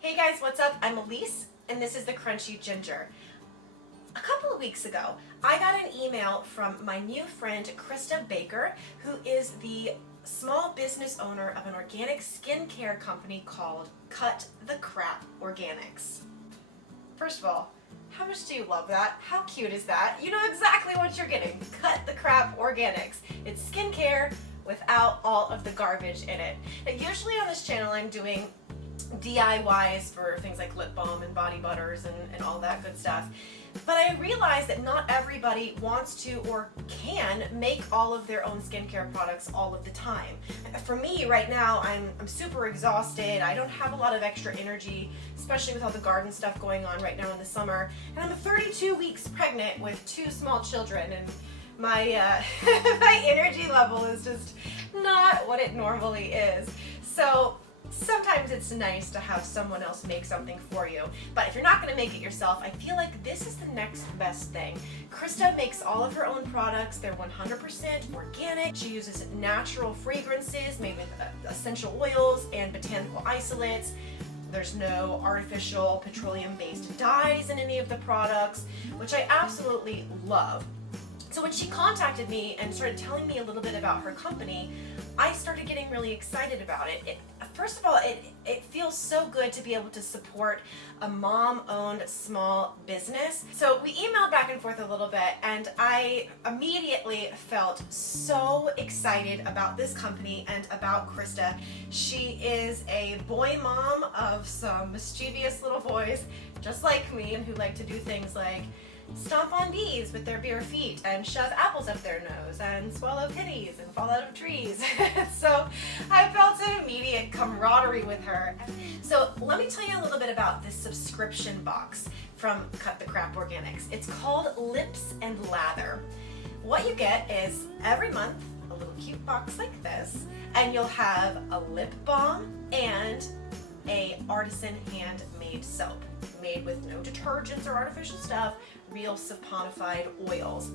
Hey guys, what's up? I'm Elise, and this is the Crunchy Ginger. A couple of weeks ago, I got an email from my new friend, Krista Baker, who is the small business owner of an organic skincare company called Cut the Crap Organics. First of all, how much do you love that? How cute is that? You know exactly what you're getting. Cut the Crap Organics. It's skincare without all of the garbage in it. Now, usually on this channel, I'm doing DIYs for things like lip balm and body butters and all that good stuff. But I realized that not everybody wants to or can make all of their own skincare products all of the time. For me right now, I'm super exhausted. I don't have a lot of extra energy, especially with all the garden stuff going on right now in the summer. And I'm 32 weeks pregnant with 2 small children, and my my energy level is just not what it normally is. So sometimes it's nice to have someone else make something for you, but if you're not going to make it yourself, I feel like this is the next best thing. Krista makes all of her own products. They're 100% organic. She uses natural fragrances made with essential oils and botanical isolates. There's no artificial petroleum-based dyes in any of the products, which I absolutely love. So when she contacted me and started telling me a little bit about her company, I started getting really excited about it. First of all, it feels so good to be able to support a mom-owned small business. So we emailed back and forth a little bit, and I immediately felt so excited about this company and about Krista. She is a boy mom of some mischievous little boys, just like me, and who like to do things like stomp on bees with their bare feet and shove apples up their nose and swallow pennies and fall out of trees. So I felt an immediate camaraderie with her. So let me tell you a little bit about this subscription box from Cut the Crap Organics. It's called Lips Lather. What you get is every month a little cute box like this, and you'll have a lip balm and a artisan handmade soap made with no detergents or artificial stuff, real saponified oils.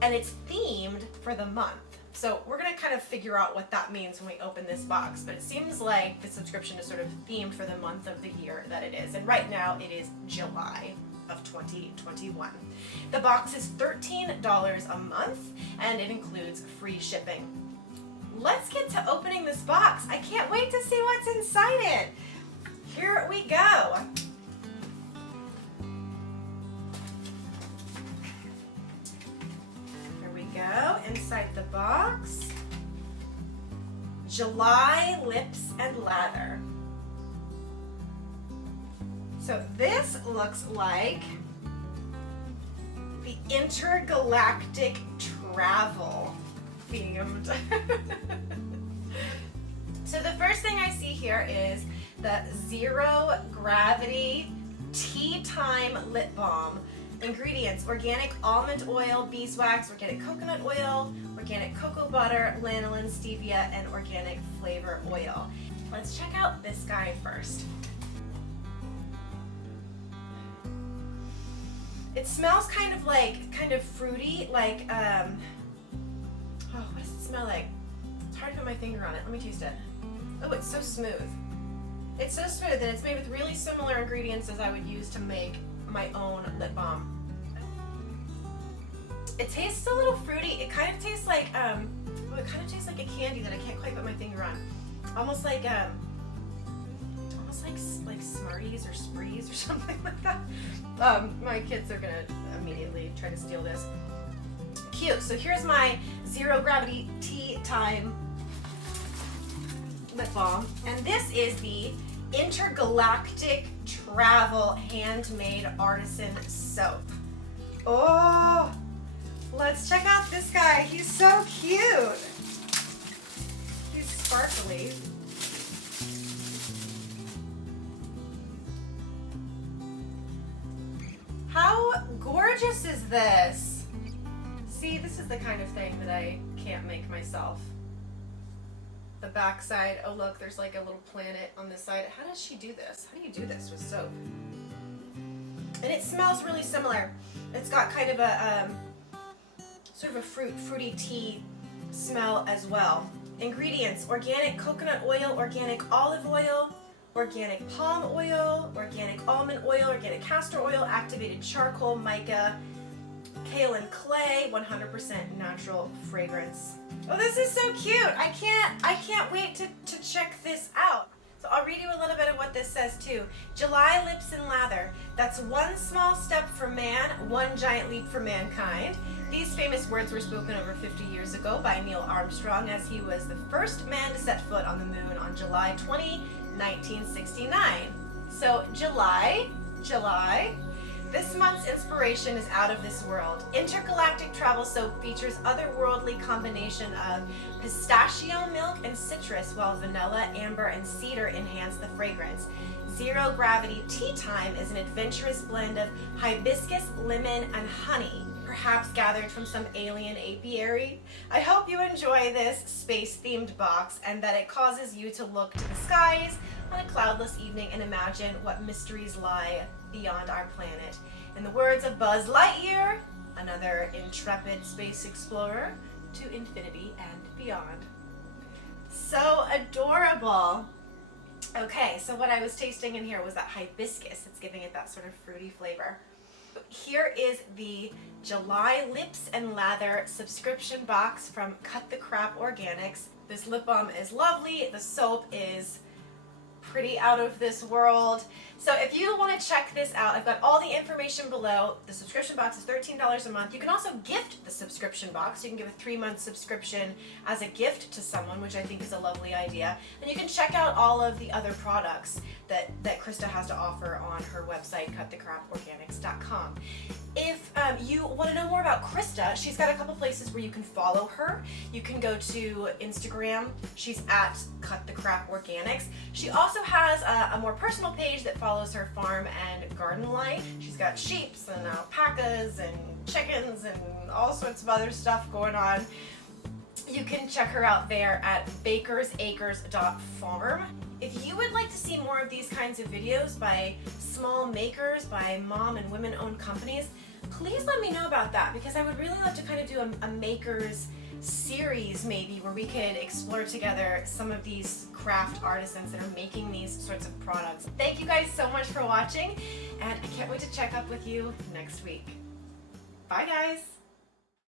And it's themed for the month. So we're gonna kind of figure out what that means when we open this box, but it seems like the subscription is sort of themed for the month of the year that it is. And right now it is July of 2021. The box is $13 a month, and it includes free shipping. Let's get to opening this box. I can't wait to see what's inside it. Here we go. Here we go, inside the box. July Lips and Lather. So this looks like the intergalactic travel themed. So the first thing I see here is the Zero Gravity Tea Time Lip Balm. Ingredients: organic almond oil, beeswax, organic coconut oil, organic cocoa butter, lanolin, stevia, and organic flavor oil. Let's check out this guy first. It smells kind of fruity, like, oh, what does it smell like? It's hard to put my finger on it. Let me taste it. Oh, it's so smooth. It's so smooth, and it's made with really similar ingredients as I would use to make my own lip balm. It tastes a little fruity. It kind of tastes like, it kind of tastes like a candy that I can't quite put my finger on. Almost like Smarties or Sprees or something like that. My kids are gonna immediately try to steal this. Cute. So here's my Zero Gravity Tea Time lip balm, and this is the Intergalactic Travel Handmade Artisan Soap. Oh, let's check out this guy. He's so cute. He's sparkly. How gorgeous is this? See, this is the kind of thing that I can't make myself. The back side, oh look, there's like a little planet on this side. How does she do this? How do you do this with soap? And it smells really similar. It's got kind of a sort of a fruity tea smell as well. Ingredients: organic coconut oil, organic olive oil, organic palm oil, organic almond oil, organic castor oil, activated charcoal, mica, kaolin clay, 100% natural fragrance. Oh, this is so cute. I can't wait to check this out. So I'll read you a little bit of what this says too. July Lips and Lather. That's one small step for man, one giant leap for mankind. These famous words were spoken over 50 years ago by Neil Armstrong as he was the first man to set foot on the moon on July 20, 1969. So July. This month's inspiration is out of this world. Intergalactic Travel Soap features otherworldly combination of pistachio milk and citrus, while vanilla, amber, and cedar enhance the fragrance. Zero Gravity Tea Time is an adventurous blend of hibiscus, lemon, and honey, perhaps gathered from some alien apiary. I hope you enjoy this space-themed box and that it causes you to look to the skies on a cloudless evening and imagine what mysteries lie beyond our planet. In the words of Buzz Lightyear, another intrepid space explorer, to infinity and beyond. So adorable. Okay, so what I was tasting in here was that hibiscus. It's giving it that sort of fruity flavor. Here is the July Lips and Lather subscription box from Cut the Crap Organics. This lip balm is lovely. The soap is pretty out of this world. So if you want to check this out, I've got all the information below. The subscription box is $13 a month. You can also gift the subscription box. You can give a 3-month subscription as a gift to someone, which I think is a lovely idea. And you can check out all of the other products that Krista has to offer on her website, cutthecraporganics.com. If you want to know more about Krista, she's got a couple places where you can follow her. You can go to Instagram. She's at Cut the Crap Organics. She also has a more personal page that follows her farm and garden life. She's got sheep and alpacas and chickens and all sorts of other stuff going on. You can check her out there at bakersacres.farm. If you would like to see more of these kinds of videos by small makers, by mom and women-owned companies, please let me know about that, because I would really love to kind of do a makers series maybe where we could explore together some of these craft artisans that are making these sorts of products. Thank you guys so much for watching, and I can't wait to check up with you next week. Bye guys!